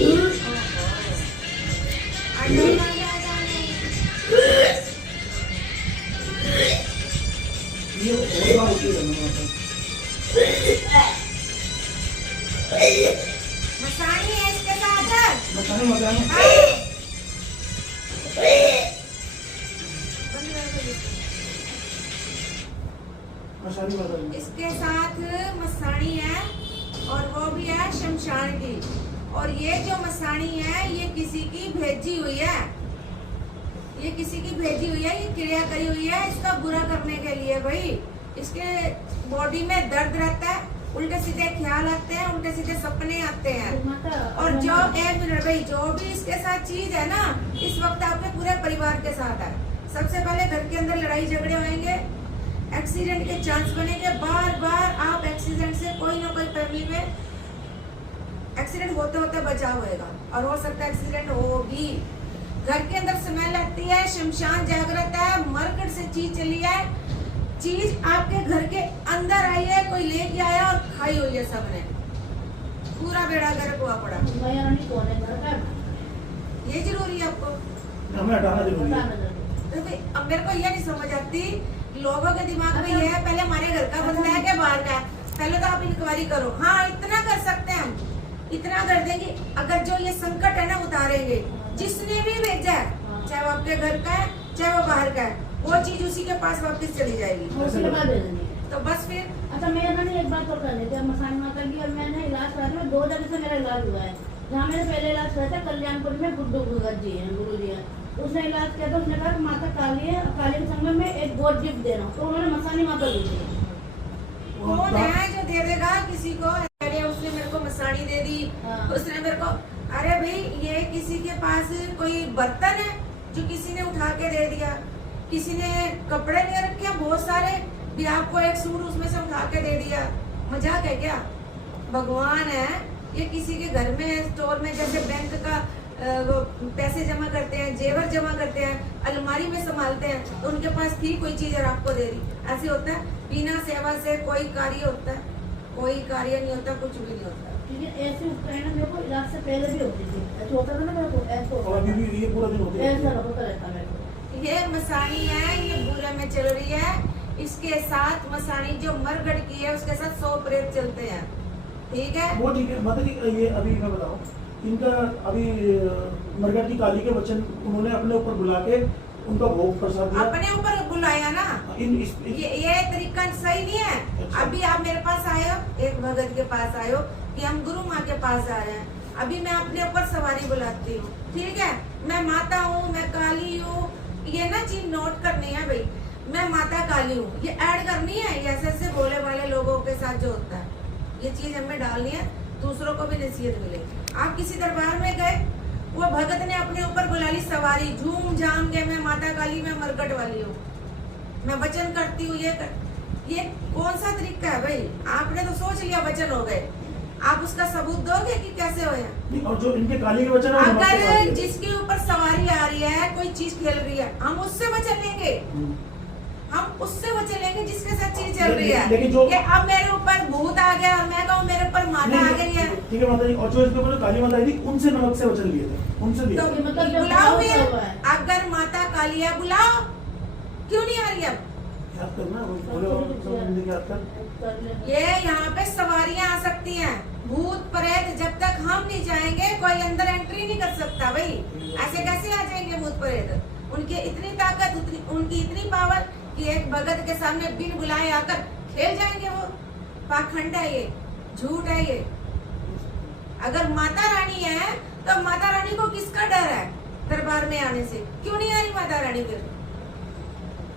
ये और बार होती है मसानी है इसके साथ। मसानी मसानी मसानी मसानी इसके साथ मसानी है और वो भी है शमशान की। और ये जो मसानी है ये किसी की भेजी हुई है, ये किसी की भेजी हुई है, ये क्रिया करी हुई है इसका बुरा करने के लिए। भाई इसके बॉडी में दर्द रहता है, उल्टे सीधे ख्याल आते हैं, उल्टे सीधे सपने आते हैं। और जो एक मिनट भाई, जो भी इसके साथ चीज है ना, इस वक्त आपके पूरे परिवार के साथ है। सबसे पहले घर के अंदर लड़ाई झगड़े होंगे, एक्सीडेंट के चांस बनेंगे, बार बार आप एक्सीडेंट से कोई ना कोई फैमिली में एक्सीडेंट होते होते बचाव होएगा। और हो सकता है एक्सीडेंट हो भी। घर के अंदर स्मेल आती है, शमशान जागृत है, मरकट से चीज चली है, चीज आपके घर के अंदर आई है, कोई लेके आया और खाई हुई है सबने, पूरा बेड़ा गर्क हुआ पड़ा। ये जरूरी है आपको, हमें हटाना जरूरी है। अब मेरे को ये नहीं समझ आती, लोगों के दिमाग में ये है पहले हमारे घर का बंदा है क्या बाहर का है, पहले तो आप इंक्वायरी करो। हाँ इतना कर सकते हैं हम, इतना कर देंगे, अगर जो ये संकट है ना उतारेंगे, जिसने भी भेजा है, चाहे वो आपके घर का है चाहे वो बाहर का है, वो चीज उसी के पास वापस चली जाएगी। तो बस फिर अच्छा मेरा ना एक बात और कर लेते हैं, मसानी माता की। और मैंने इलाज करा था, 2 जगह से मेरा इलाज हुआ है। जहाँ मैंने पहले इलाज करा था कल्याणपुर में, गुड्डू भगत जी हैं, गुरु जी हैं, उसने इलाज किया था। उसने कहा कि माता काली है, काली के संगम में एक गोद गिफ्ट देना, तो उन्होंने मसानी माता दी थी। कौन है जो दे देगा किसी को? अरे उसने मेरे को मसानी दे दी, उसने मेरे को, अरे भाई ये किसी के पास कोई बर्तन है जो किसी ने उठा के दे दिया, किसी ने कपड़े ले रखे हैं बहुत सारे, भी आपको एक सूट उसमें से उठा के दे दिया, मजाक है क्या? भगवान है ये, किसी के घर में स्टोर में जैसे बैंक का वो पैसे जमा करते हैं, जेवर जमा करते हैं, अलमारी में संभालते हैं, तो उनके पास थी कोई चीज और आपको दे दी। ऐसे होता है, बिना सेवा से कोई कार्य होता है? कोई कार्य नहीं होता, कुछ भी नहीं होता। ऐसे उपकरण मेरे को इलाज से पहले भी होती थी, ऐसे होता था ना मेरे को, ऐसे और अभी भी ये पूरा दिन होते हैं, ऐसा होता रहता मेरे को। ये मसानी है, ये बुरे में चल रही है, इसके साथ मसानी जो मरगढ़ की है उसके साथ 100 प्रेत चलते हैं, ठीक है? वो ठीक है। मतलब ये अभी मैं बताऊं, इनका अभी मरगढ़ की काली के वचन उन्होंने अपने ऊपर बुला के उनका भोग प्रसाद दिया, अपने ऊपर बुलाया ना। ये तरीका सही नहीं है। अच्छा। अभी आप मेरे पास आए हो, एक भगत के पास आए हो कि हम गुरु माँ के पास आ रहे हैं, अभी मैं अपने ऊपर सवारी बुलाती हूँ, ठीक है? मैं माता हूँ, मैं काली हूँ, ये ना चीज नोट करनी है भाई, मैं माता काली हूँ, ये ऐड करनी है। ऐसे ऐसे भोले वाले लोगों के साथ जो होता है, ये चीज हमें डालनी है, दूसरों को भी नसीहत मिलेगी। आप किसी दरबार में गए, वो भगत ने अपने ऊपर बुला ली सवारी, झूम झाम के, मैं माता काली, मैं मरकट वाली हूँ, मैं वचन करती हूँ, ये कौन सा तरीका है भाई? आपने तो सोच लिया वचन हो गए, आप उसका सबूत दोगे कि कैसे होया? और जो इनके काली के वचन है, अगर जिसके ऊपर सवारी आ रही है, कोई चीज खेल रही है, हम उससे वचन लेंगे, हम उससे वचन लेंगे जिसके साथ चीज चल रही है। लेकिन जो अब मेरे ऊपर भूत आ गया और मैं कहूँ मेरे ऊपर माता आ गई है, ठीक है माता जी। और जो इसके ऊपर काली माता आई थी, उनसे नमक से वचन लिए थे, उनसे लिए तो थे। मतलब बुलाओ फिर। अगर माता काली है बुलाओ, क्यों नहीं आ रही अब? याद करना, याद कर। ये यहाँ पे सवारियां आ सकती हैं, भूत प्रेत जब तक हम नहीं जाएंगे कोई अंदर एंट्री नहीं कर सकता भाई। ऐसे कैसे आ जाएंगे भूत प्रेत? उनकी इतनी ताकत, उनकी इतनी पावर कि एक भगत के सामने बिन बुलाए आकर खेल जाएंगे वो। पाखंड है ये, झूठ है ये। अगर माता रानी है तो माता रानी को किसका डर है दरबार में आने से? क्यों नहीं आ रही माता रानी? फिर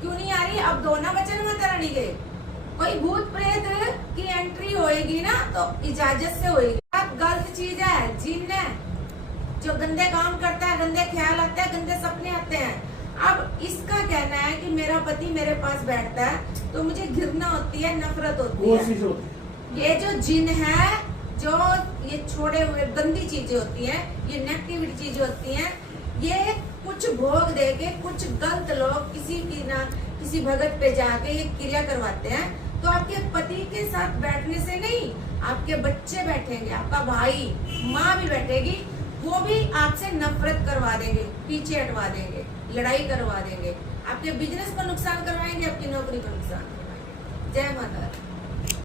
क्यों नहीं आ रही? अब दो ना वचन माता रानी के। कोई भूत प्रेत की एंट्री होएगी ना तो इजाजत से होएगी। अब गलत चीज है, जिन है जो गंदे काम करता है, गंदे ख्याल आते हैं, गंदे सपने आते हैं। अब इसका कहना है कि मेरा पति मेरे पास बैठता है तो मुझे घृणा होती है, नफरत होती है। ये जो जिन है, जो ये छोड़े हुए गंदी चीजें होती हैं, ये नेगेटिविटी चीजें होती हैं, ये कुछ भोग देके कुछ गलत लोग किसी की ना किसी भगत पे जाके ये क्रिया करवाते हैं। तो आपके पति के साथ बैठने से नहीं, आपके बच्चे बैठेंगे, आपका भाई, माँ भी बैठेगी, वो भी आपसे नफरत करवा देंगे, पीछे हटवा देंगे, लड़ाई करवा देंगे, आपके बिजनेस को नुकसान करवाएंगे, आपकी नौकरी को नुकसान करवाएंगे। जय माता दी।